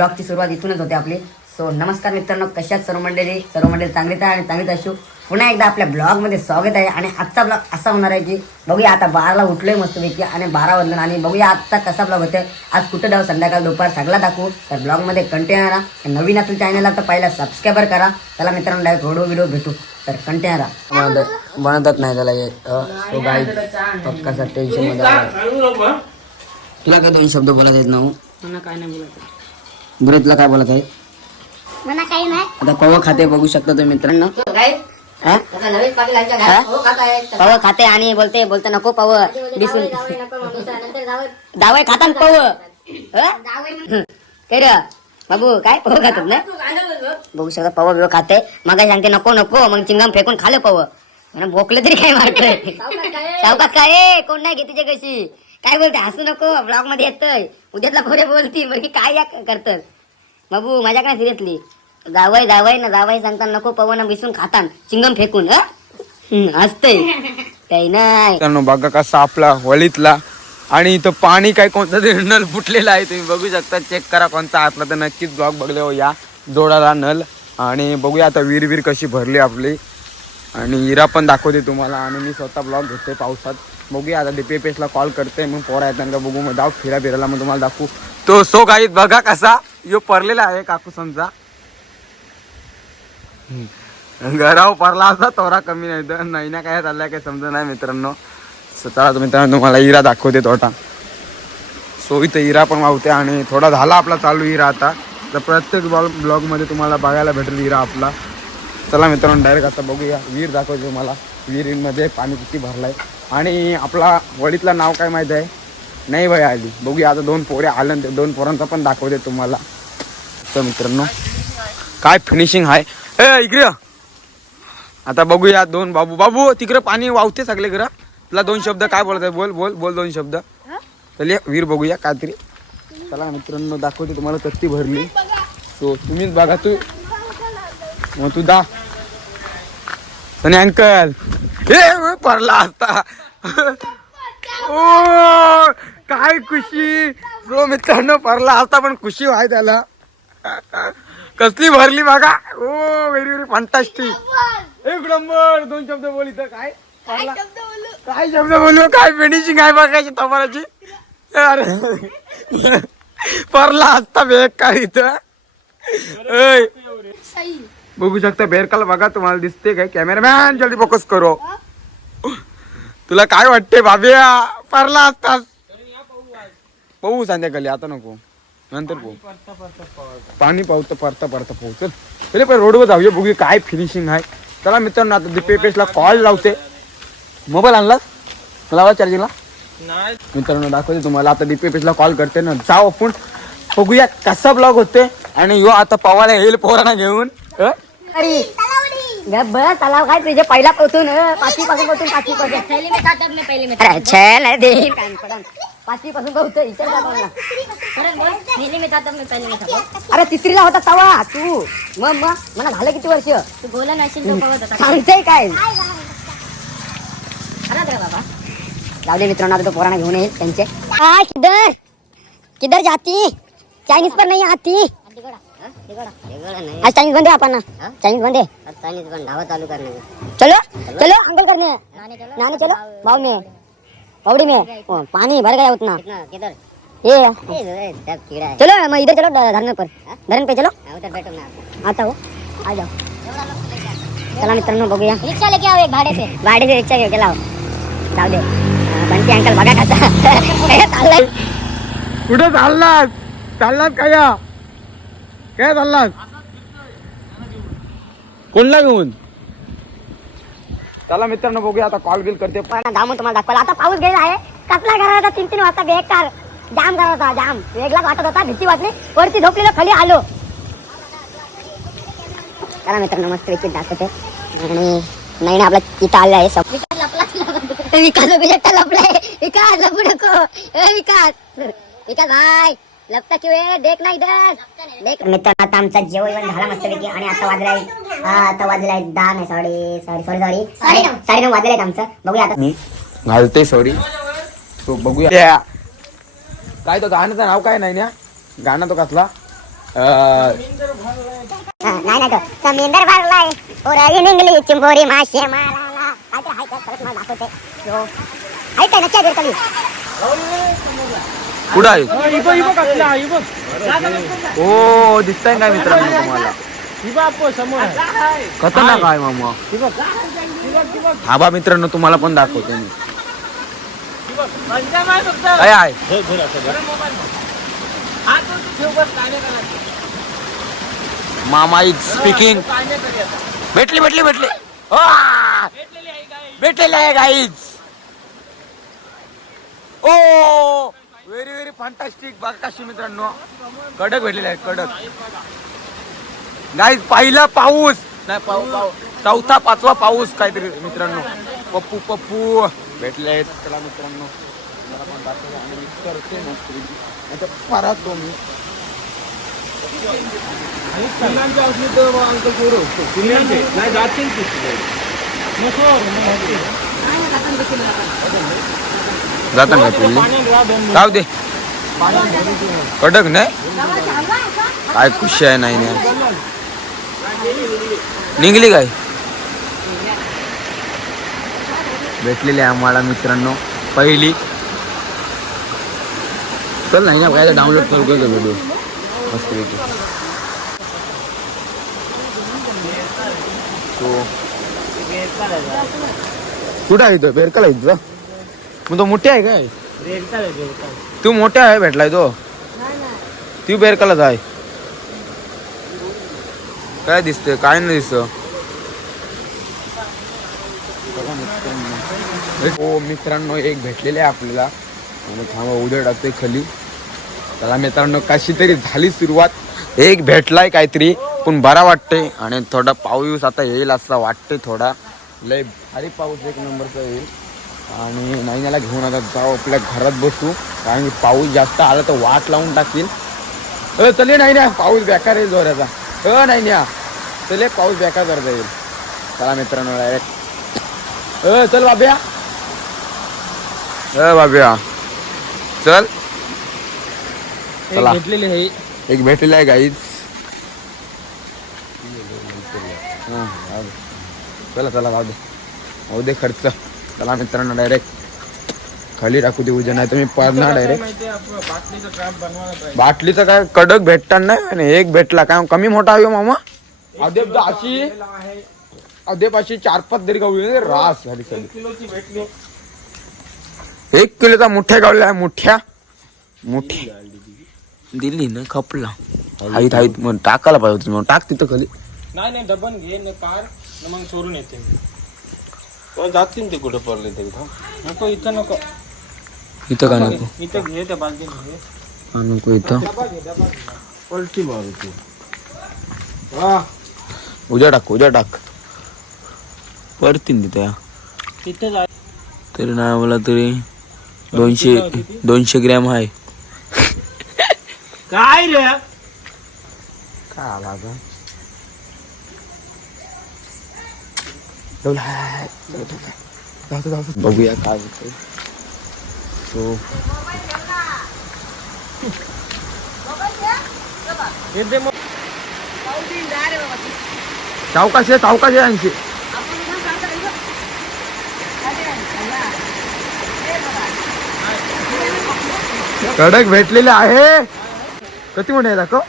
ब्लॉगची सुरुवात इथूनच होते आपली. सो नमस्कार मित्रांनो कशात सर्व मंडळी? सर्व मंडळी चांगलीच आहे आणि चांगलीच असू पुन्हा एकदा आपल्या ब्लॉगमध्ये स्वागत आहे आणि आजचा ब्लॉग असा होणार आहे की बघूया आता बाराला उठलोय मस्तपैकी आणि बारा वाजलं आणि बघूया आजचा कसा ब्लॉग होतोय. आज कुठं जाऊ? संध्याकाळ दुपार सगळा दाखवू. तर ब्लॉगमध्ये कंटिन्यू राहा नवीन असेल चॅनलला तर पहिला सबस्क्राईबर करा. चला मित्रांनो डायरेक्ट व्हिडिओ व्हिडिओ भेटू. तर कंटिन्यू राहा बनतच नाही त्याला पक्काचा टेन्शन तुला काय दोन शब्द बोलत आहेत ना? काय नाही बोलत बरं तुला काय बोलत आहे? मला काही नाही. आता कवा खाते बघू शकता तुम्ही मित्रांनो. हा? हा? पव खाते आणि बोलते बोलते नको पव. दिसून. दावय खाता ना पव. काय रे बाबू काय पव खातात ना बघू शकता पव बिव खाते. मग सांगते नको नको. मग चिंगम फेकून खालं पव. म्हणून भोकलं तरी काय मारतोय? सावकाश काय कोण नाही घेते कशी काय बोलते? हसू नको. ब्लॉगमध्ये येतय. उद्यातला पोरे बोलती. मग काय या करतात बाबू माझ्या काय फिरतली जावाय जावाय ना जावाय सांगता नको पवन विसून खातान. चिंगम फेकून असते काही नाही. बघा कसा आपला होळीतला आणि इथं पाणी काय कोणतं तरी नल फुटलेला आहे तुम्ही बघू शकता. चेक करा कोणता आतला तर नक्कीच ब्लॉग बघले हो या जोडाला नल आणि बघूया आता विहीर विहीर कशी भरली आपली. आणि हिरा पण दाखवते तुम्हाला. आणि मी स्वतः ब्लॉग घेते पावसात. बघूया आता डीपीएपीएसला कॉल करते मग पोरा येतात का बघू. मग जाऊ फिरा फिरायला मग तुम्हाला दाखवू. तो सो गाईत बघा कसा. यो परलेला आहे काकू समजा. घराव परला असा तोरा कमी नाही तर नाही ना काय चाललाय काय समजा नाही मित्रांनो. चला मित्रांनो तुम्हाला इरा दाखवते तोटा. सो इथं इरा पण वावते आणि थोडा झाला आपला चालू इरा आता. तर प्रत्येक ब्लॉग ब्लॉगमध्ये तुम्हाला बघायला भेटेल इरा आपला. चला मित्रांनो डायरेक्ट आता बघूया. विहीर दाखवते तुम्हाला. विहिरीमध्ये पाणी किती भरलं आहे आणि आपला वडीतला नाव काय माहीत आहे? नाही भाई आली. बघूया आता दोन पोरे आलं ते दोन पोरांचा पण दाखवते तुम्हाला. तर मित्रांनो काय फिनिशिंग आहे? ए इकडे. आता बघूया दोन बाबू. बाबू तिकडे पाणी वाहते सगळे घरा. तुला दोन शब्द काय बोलत आहे बोल बोल बोल दोन शब्द. चल ये, वीर बघूया काहीतरी. चला मित्रांनो दाखवते तुम्हाला कत्ती भरली. सो तुम्हीच बघा तू. मग तू दा. आणि अंकल हे पडला असता ओ काय खुशी. सो मित्रांनो पडला असता पण खुशी व्हाय त्याला. कसली भरली बघा. ओ व्हेरी व्हेरी फंटास्टिक एक नंबर दोन शब्द बोल इथं. काय? काय शब्द बोलू? काय फिनिशिंग आहे बघायची तमाराची अरे. परला असता बेकार इथं. ऐ. बघू शकता बेरकाला बघा तुम्हाला दिसते काय? कॅमेरामॅन जल्दी फोकस करो. तुला काय वाटते बाबिया? परला असतास पाहू संध्याकाळी आता नको. नंतर पाहू. पाणी पावतं परता परता पाहू. चल. पहिले पण रोडवर जाऊया बघूया काय फिनिशिंग आहे. चला मित्रांनो आता दीपेपेशला कॉल लावते. मोबाईल आणला लावा चार्जिंगला मित्रांनो दाखवते तुम्हाला. आता दीपेपेशला कॉल करते ना. जाऊ आपण. बघूया कसा ब्लॉग होते आणि यो आता पवाला येईल पोरांना घेऊन. तलाव काय तुझे पहिला पोतून पाचवी पासून पोतून पाचवी पासून पहले में खाता मैं पहले में अरे देईन पाचवी पासून इतर पहले में पहले में अरे तिसरीला होता तवा तू. मग मग मला झालं किती वर्ष? तू बोला नशील सांगते काय? खरंच रे बाबा. जाऊ दे मित्रांनो आता तो पोरांना घेऊन येईल त्यांचे. किधर किधर जाती? चायनीज पर नहीं आती? आज चायनीज बंद है? अपन चायनीज बंद. है चाइनीज बन ढाबा चालू करने चलो चलो. अंकल करने हैं। नानी चलो. नानी चलो. बाव में. पौड़ी में. पानी भर गया उतना. कितना? किधर? ये. ए सब कीड़ा है. चलो मैं इधर चलो धरने पर. धरने पे चलो. हाँ, उधर बैठो ना आता हो. आ जाओ. चला मित्रांनो बघूया रिक्शा लेके आओ एक भाड़े पे गाडीचे रिक्षा घेऊ चला जाऊ दे. बंटी अंकल बघा कसा हे. चाललंय. कुठं चाललास? चाललास काय? काय चाललास कोणला घेऊन? चला मित्रांनो बघूया आता कॉल बिल करते. पण जामून तुम्हाला दाखवायला. आता पाऊस गेला आहे. कसला घरात तीन तीन वाजता बेकार. जाम करत होता जाम. वेगळाच वाटत होता भीती वाटली. वरती झोपलेलो खाली आलो. चला मित्रांनो मस्त पैकी दाखवते. आणि नाही ना आपला इथं आलं आहे सब विकास बिजट्टा लपलाय. विकास लपू नको. विकास. विकास भाई लपता क्यों है देख ना इधर। देख। मित्रांनो आता आमचा जेवण झाला मस्त पैकी आणि आता वाजलाय आता वाजलाय दहा नाही सॉरी सॉरी सॉरी सॉरी साडे साडे नऊ वाजले आमचं. बघूया आता. मी घालते सॉरी तो बघूया. काय तो गाण्याचं नाव काय नाही ना? गाणं तो कसला? अं, नाही नाही तो. समुद्र भरलाय ओरळी निघली चिंबोरी मासे मारायला. काय ते हाय काय परत मला दाखवते. यो. आहे काय? नक्की आहे कली कुठं आहे? हो दिसतंय काय मित्रांनो तुम्हाला? खतरनाक आहे मामा. हा बा मित्रांनो तुम्हाला पण दाखवतो मी. काय आहे मामा इज स्पीकिंग भेटली भेटली भेटली! भेटलेली आहे guys oh! Very very fantastic बघा कशी मित्रांनो. कडक भेटलेले आहे कडक. गाईज पहिला पाऊस. नाही पाऊ पाऊ चौथा पाचवा पाऊस काहीतरी मित्रांनो. पप्पू पप्पू. भेटले आहेत. चला मित्रांनो. पण आणि मी करते मस्तपैकी. नाहीतर परत तो. मी जाता का पिल्ली? जाऊ दे. कडक नाही? काय खुशी आहे नाही निघली काय? भेटलेली आहे आम्हाला मित्रांनो पहिली. चल नाही ना काय डाउनलोड करू करतो व्हिडिओ मस्तपैकी तो. कुठं आहे तो? बेरकाला आहे तुझा मग तो मोठे आहे काय? तू मोठा आहे भेटलाय तो? ती बेरकलाच आहे. काय दिसतंय? काय नाही दिसत? हो मित्रांनो एक भेटलेले आहे आपल्याला. आणि थांबा उद्या टाकतोय खाली. त्याला मित्रांनो कशी तरी झाली सुरुवात. एक भेटलाय काहीतरी पण बरा वाटते आणि थोडा पाऊस आता येईल असं वाटते थोडा. लय भारी पाऊस एक नंबरचा येईल. आणि नाईनाला घेऊन आता जाऊ आपल्या घरात बसू. कारण की पाऊस जास्त आला तर वाट लावून टाकील. अ चले नाही ना पाऊस बेकार येईल जोराचा. अ नाही ना चले पाऊस बेकार करता येईल. चला मित्रांनो डायरेक्ट अ चल बाब्या. अ बाब्या. चल. चला. घेतलेले आहे. एक भेटलेला आहे गाईज चला चला जाऊ दे. दे खर्च. चला मित्रांनो डायरेक्ट खाली टाकू दे उद्या नाही तर मी पडणार डायरेक्ट बाटलीचं काय कडक भेटतात नाही आणि एक भेटला काय? कमी मोठा आहे हो मामा. अदेप अशी अदेप अशी चार पाच तरी गावली रास झाली सगळी. एक किलोचा मुठ्या गावला आहे मुठ्या. मुठी दिली ना खपला. हाईत हाईत मग टाकायला पाहिजे होती मग टाक तिथं खाली. नाही नाही डबन घे न पार मग चोरून येते मी. जातील ते कुठे पडले ते नको इथं नको इथं का नको इथं घे त्या घे हा, नको इथं पलटी मारू तू उद्या टाक उद्या टाक परतीन तिथं तिथे जा तरी नाही मला तरी दोनशे दोनशे ग्रॅम आहे काय रे काय आला बघूया काय होतं सो चौकाशी आहे चौकाशी आहे कडक भेटलेले आहे. किती मोठे आहे दाखव?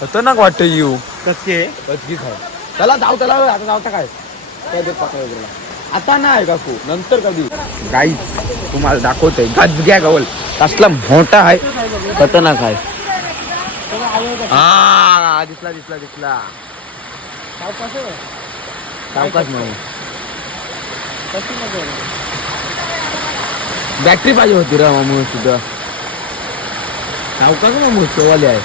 खतरनाक वाटतं येऊ. कसे पचकीच आहे? चला जाऊ त्याला आता जाऊता काय? काय देत पकडा वगैरे. आता नाही काकू नंतर कधी? गाई तुम्हाला दाखवतोय गजग्या गवल. कसला मोठा आहे खतरनाक आहे. हा दिसला दिसला दिसला. सावकाश म्हणून. बॅटरी पाहिजे होती रे मामू सुद्धा सावकाश मामू चोवाले आहे.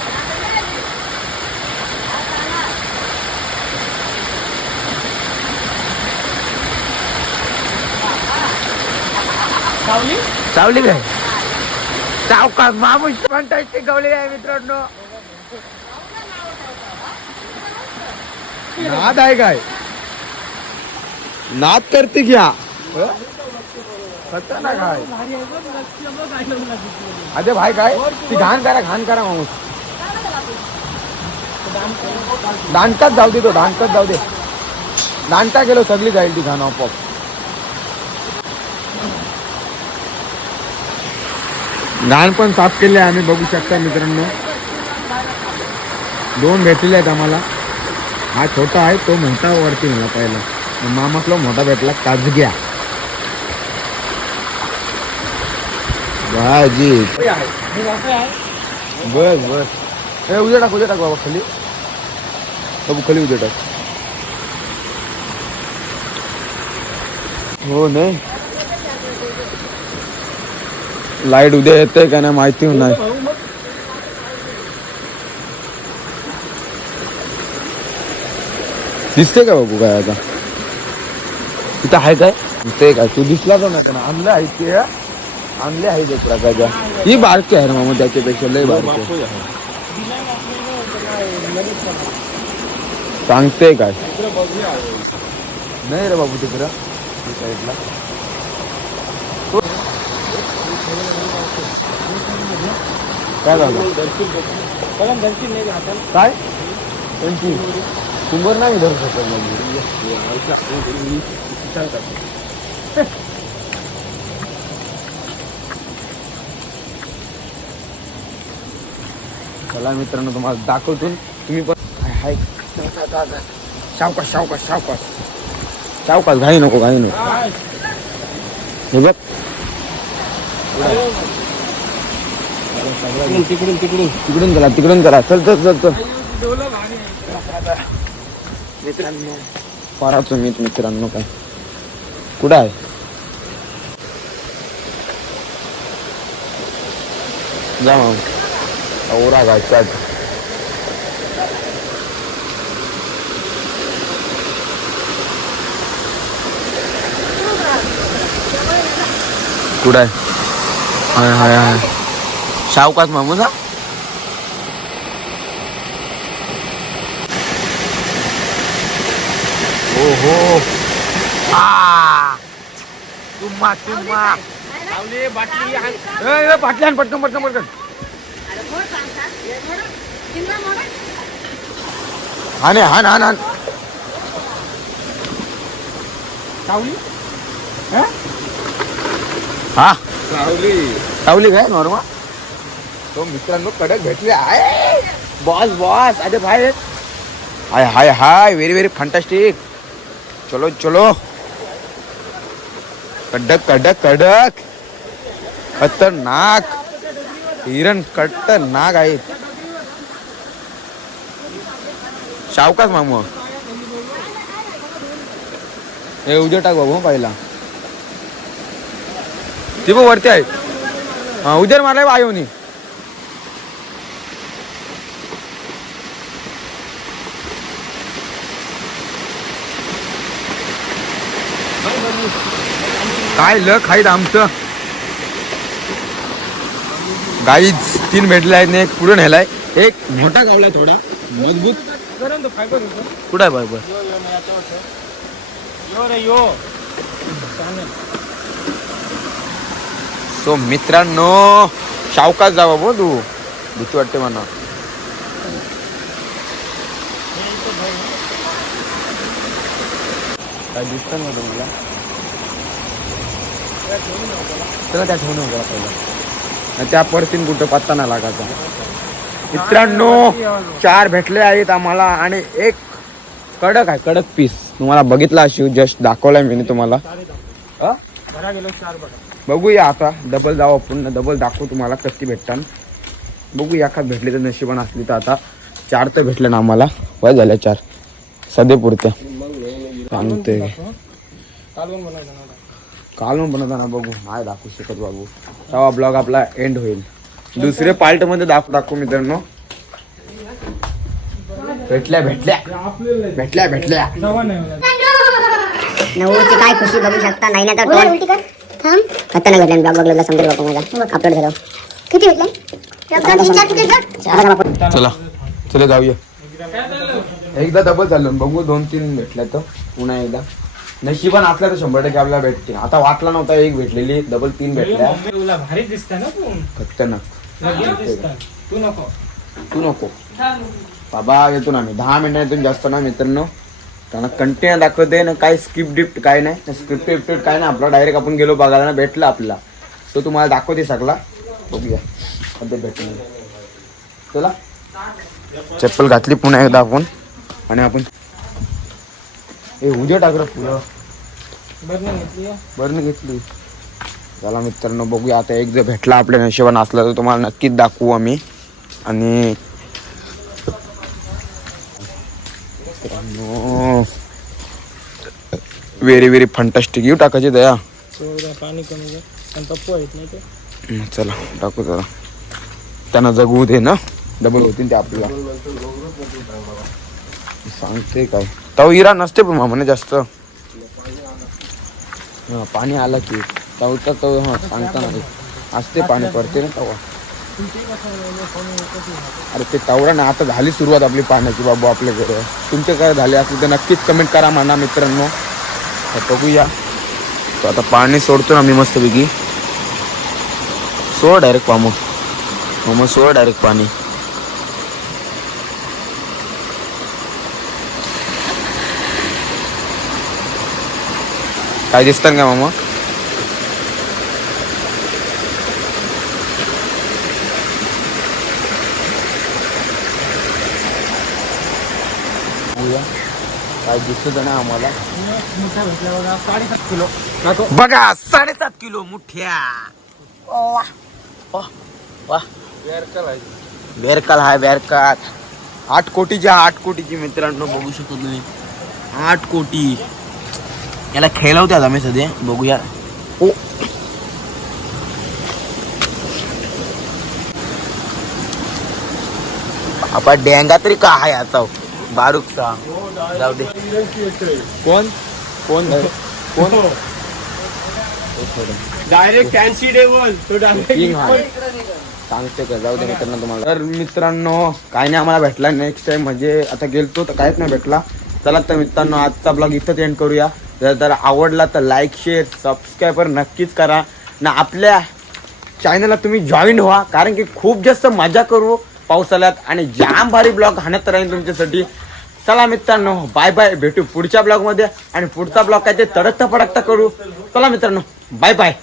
चावली काय सावकाश मामूस म्हणताय गवले आहे मित्रांनो. नाद आहे काय? नाद करते घ्या खतरनाक आहे अरे भाई काय? ती घाण करा घाण करा माणूस दांडकात जाऊ दे तो दांडकात जाऊ दे. दांडका गेलो सगळी जाईल ती घाण आपोआप. घाण पण साफ केले आम्ही बघू शकता मित्रांनो. दोन भेटलेले आहेत आम्हाला. हा छोटा आहे तो मोठा वरती मला पहिला. मामातला मोठा भेटला काजग्या. भाजी. बस बस. ए उद्या टाक उद्या टाक बाबा खाली. बाबू खाली उद्या टाक. हो नाही. लाइट उद्या येते का नाही माहिती नाही. दिसते का बाबू काय आता? तिथं आहे काय? दिसते काय तू दिसला तर नाही का? आणलं आहे ते आणले आहे ते प्रकारच्या ही बारकी आहे ना मामा त्याच्यापेक्षा लय बारकी. सांगते काय? नाही रे बाबू तिकडं साईडला. काय झालं? काय? त्यांची नाही धरू शकत म्हणजे चला मित्रांनो तुम्हाला दाखवतून तुम्ही पण हाय, हाय. सावकाश सावकाश सावकाश सावकाश घाई नको घाई नको. हे बघ. तिकडून तिकडून तिकडून. चला तिकडून चला. चल चल चल चल. मित्रांनो. मीठ मित्रांनो काय. कुठं आहे? जा मग ओरा घायचा कुठं आहे? हाय हाय हाय. सावकाश मामूचा ओहो. आ! तुम्हा तुम्हा. लावले बाटली आण. ए, ए, पाटली आण, पटकन पटकन पटकन. हाने हान हान हान. सावली? हा? सावली. सावली काय नॉर्मा तो मित्रांनो कडक भेटले. आहे बॉस बॉस अरे भाई. Hi hi hi very very fantastic चलो चलो. कडक कडक कडक. खतरनाक. हिरण खतरनाक आहे. सावकाश मामू हे उद्या टाक बाबू पहिला. ती पण वरती आहे. हा उद्या मला वायोनी काय लक आहेत आमचं? गाईच तीन भेटले आहेत एक पुढे नेलाय. एक मोठा गावला थोडा मजबूत. कुठं आहे बरोबर सो मित्रांनो सावकाश जा बाबा तू. भीती वाटते मला. काय दिसत ना तुम्हाला चला त्या ठेवून होता पहिला. त्या परतीन कुठं पत्ता नाही लागायचा. मित्रांनो चार भेटले आहेत आम्हाला आणि एक कडक आहे कडक पीस तुम्हाला बघितला अशी जस्ट दाखवलाय मी तुम्हाला. गेलो बघा. बघूया आता. डबल जाऊ आपण डबल दाखवू तुम्हाला कशी भेटतात बघूया एखाद भेटली तर नशिबान असली तर आता. चार तर भेटले ना आम्हाला. वय झाल्या चार. सध्या पुरत्या सांगते. कालवण बनवायचं नव्हता काल मग बनवताना बघू. नाही दाखवू शकत बाबू. तेव्हा ब्लॉग आपला एंड होईल. दुसरे पार्टमध्ये दाखव दाखवू मित्रांनो. भेटल्या भेटल्या. भेटल्या भेटल्या. नाही. नवूची काय खुशी बघू शकता? नाही ना तर तोंड. थांब. खतरनाक भेटला ब्लॉग बघला समजेल बापू माझा. अपलोड झालं. किती भेटले? चला चला जाऊया. एकदा डबल झालं. बघू दोन तीन भेटल्या तर. पुन्हा एकदा. नशिबान असल्या तर शंभर टक्के आपल्याला भेटते आता वाटला नव्हता एक भेटलेली डबल तीन भेटल्या. मम्मी तुला भारी दिसत ना तू? खतरनाक लगेच दिसत तू नको. तू नको. बाबा येतो ना आम्ही. दहा मिनिटातून जास्त ना मित्रांनो. त्यांना कंटिन्यू दाखवते ना काय स्किप डिप्ट काय नाही. स्क्रिप्ट विप्टेड काय नाही. आपला डायरेक्ट आपण गेलो बघायला ना भेटला आपल्याला. तो तुम्हाला दाखवते सगळा. बघूया. कधी भेटून चला. चप्पल घातली पुन्हा एकदा आपण. आणि आपण ए उद्या टाकलं फुलं. बरं घेतली? बरं चला मित्रांनो बघूया आता एक जर भेटला आपल्या नशिबान असला तर तुम्हाला नक्कीच दाखवू आम्ही. आणि व्हेरी व्हेरी फंटास्टिक येऊ टाकायची दया. चोरा पाणी कमी घे. आणि पप्पू आहेत नाही ते. हम्म, चला टाकू जरा. त्यांना जगवू दे ना. डबल होतील ते आपल्याला. सांगते काय तव इरा नसते पण मामाने जास्त. हा पाणी आलं की. तवचा तो हा सांगता नाही असते पाणी पडते ना तवा. अरे ते तवरा ना आता झाली सुरुवात आपली पाण्याची बाबू आपल्याकडे. तुमचे काय झाले असेल तर नक्कीच कमेंट करा म्हणा मित्रांनो. तर बघूया. तो आता पाणी सोडतो ना मी मस्तपैकी. सोड डायरेक्ट पामो मग सोड डायरेक्ट पाणी. काय दिसतं का मामा. काय दिसत नाही आम्हाला? साडेसात किलो बघा साडेसात किलो मुठ्या. बेरकाल हाय बेरकाल. आठ कोटीची आठ कोटीची मित्रांनो बघू शकतो तुम्ही. आठ कोटी. याला खेळवत्यात आम्ही सध्या. बघूया. ओ. आपण डेंगा तरी का आहे याचा? बारूकचा. जाऊ दे. कोण? कोण? कोण? डायरेक्ट फॅन्सी डेबल तो हा सांगते का? जाऊ दे मित्रांनो तुम्हाला. तर मित्रांनो काय नाही आम्हाला भेटला. नेक्स्ट टाइम म्हणजे आता गेलतो तर काहीच नाही भेटला. चला तर मित्रांनो आजचा ब्लॉग इथंच एंड करूया. जर तर आवडला तर लाईक शेअर सबस्क्राईबर नक्कीच करा. ना आपल्या चॅनलला तुम्ही जॉईन व्हा. कारण की खूप जास्त मजा करू पावसाळ्यात. आणि जाम भारी ब्लॉग हाणत राहील तुमच्यासाठी. चला मित्रांनो बाय बाय भेटू पुढच्या ब्लॉगमध्ये आणि पुढचा ब्लॉग काय ते तडकता फडकता करू. चला मित्रांनो बाय बाय